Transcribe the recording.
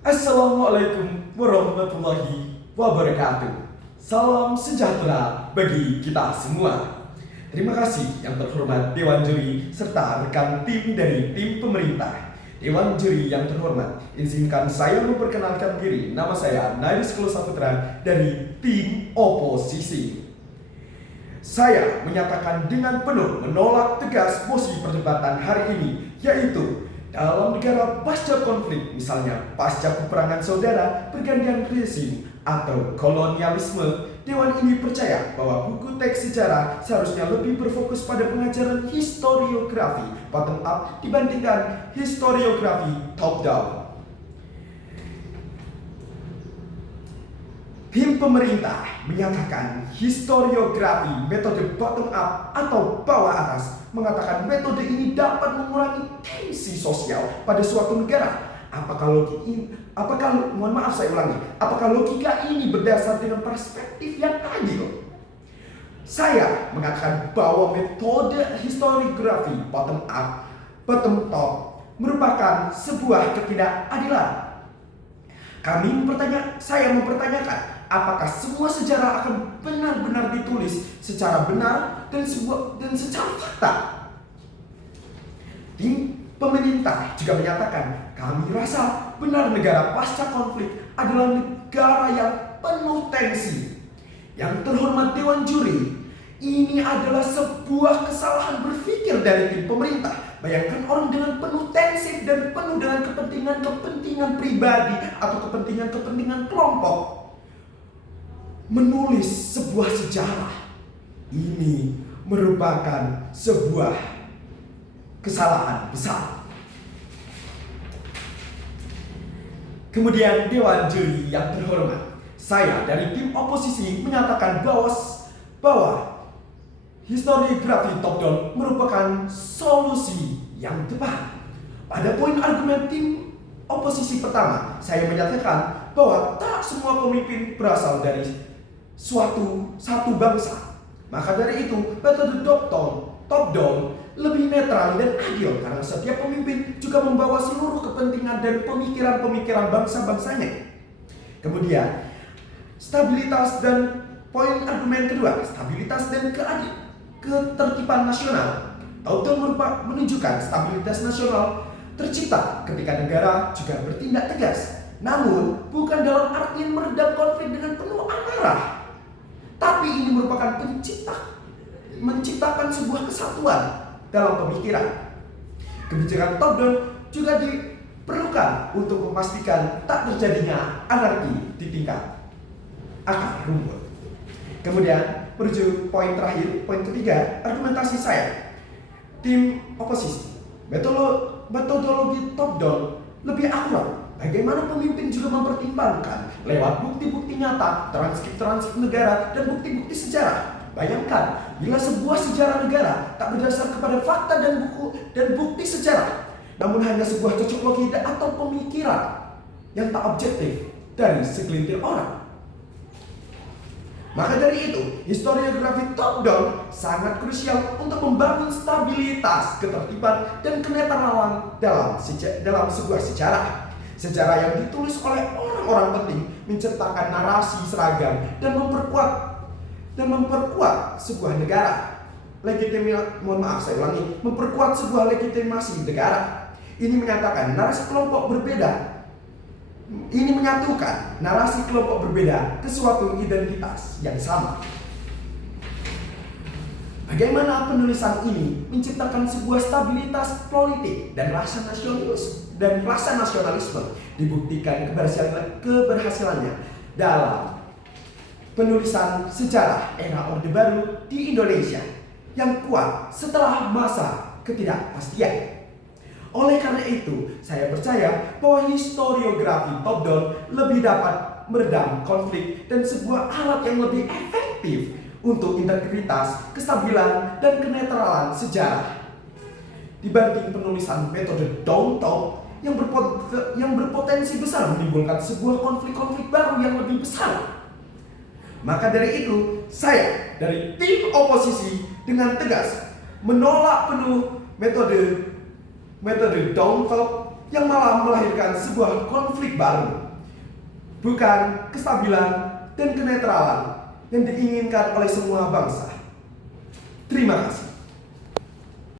Assalamualaikum warahmatullahi wabarakatuh. Salam sejahtera bagi kita semua. Terima kasih yang terhormat Dewan Juri serta rekan tim dari tim pemerintah. Dewan Juri yang terhormat, izinkan saya memperkenalkan diri. Nama saya Nairis Kulo Saputra dari tim oposisi. Saya menyatakan dengan penuh menolak tegas mosi perdebatan hari ini, yaitu dalam negara pasca konflik, misalnya pasca peperangan saudara, pergantian rezim, atau kolonialisme, Dewan ini percaya bahwa buku teks sejarah seharusnya lebih berfokus pada pengajaran historiografi bottom up dibandingkan historiografi top down. Tim pemerintah menyatakan historiografi metode bottom up atau bawah atas, mengatakan metode ini dapat mengurangi tensi sosial pada suatu negara. Apakah logika ini berdasar dengan perspektif yang adil? Saya mengatakan bahwa metode historiografi bottom up, bottom top merupakan sebuah ketidakadilan. Saya mempertanyakan, apakah semua sejarah akan benar-benar ditulis secara benar dan secara fakta? Tim pemerintah juga menyatakan, kami rasa benar negara pasca konflik adalah negara yang penuh tensi. Yang terhormat Dewan Juri, ini adalah sebuah kesalahan berpikir dari tim pemerintah. Bayangkan orang dengan penuh tensi dan penuh dengan kepentingan pribadi atau kepentingan kelompok menulis sebuah sejarah. Ini merupakan sebuah kesalahan besar. Kemudian Dewan Juri yang terhormat, saya dari tim oposisi menyatakan bahwa historiografi top down merupakan solusi yang tepat. Pada poin argumen tim oposisi pertama, saya menyatakan bahwa tak semua pemimpin berasal dari satu bangsa. Maka dari itu, metode top down lebih netral dan adil karena setiap pemimpin juga membawa seluruh kepentingan dan pemikiran bangsa-bangsanya. Kemudian, stabilitas dan poin argumen kedua, stabilitas dan ketertiban nasional. Top down menunjukkan stabilitas nasional tercipta ketika negara juga bertindak tegas. Namun, bukan dalam artian meredam konflik dengan penuh amarah. Tapi ini merupakan menciptakan sebuah kesatuan dalam pemikiran. Kebijakan top down juga diperlukan untuk memastikan tak terjadinya anarki di tingkat akar rumput. Kemudian menuju poin terakhir, poin ketiga, argumentasi saya. Tim oposisi, metodologi top down lebih akurat. Bagaimana pemimpin juga mempertimbangkan lewat bukti-bukti nyata, transkrip negara, dan bukti-bukti sejarah. Bayangkan, bila sebuah sejarah negara tak berdasar kepada fakta dan bukti sejarah, namun hanya sebuah cocok logi atau pemikiran yang tak objektif dari segelintir orang. Maka dari itu, historiografi top down sangat krusial untuk membangun stabilitas, ketertiban, dan kenetralan dalam sebuah sejarah. Sejarah yang ditulis oleh orang-orang penting menciptakan narasi seragam dan memperkuat sebuah negara. Memperkuat sebuah legitimasi negara. Ini menyatakan narasi kelompok berbeda. Ini menyatukan narasi kelompok berbeda ke suatu identitas yang sama. Bagaimana penulisan ini menciptakan sebuah stabilitas politik dan rasa nasionalisme dibuktikan keberhasilannya dalam penulisan sejarah era Orde Baru di Indonesia yang kuat setelah masa ketidakpastian. Oleh karena itu, saya percaya bahwa historiografi top down lebih dapat meredam konflik dan sebuah alat yang lebih efektif untuk integritas, kestabilan, dan kenetralan sejarah dibanding penulisan metode down top yang berpotensi besar menimbulkan sebuah konflik-konflik baru yang lebih besar. Maka dari itu, saya dari tim oposisi dengan tegas menolak penuh metode down top yang malah melahirkan sebuah konflik baru, bukan kestabilan dan kenetralan yang diinginkan oleh semua bangsa. Terima kasih.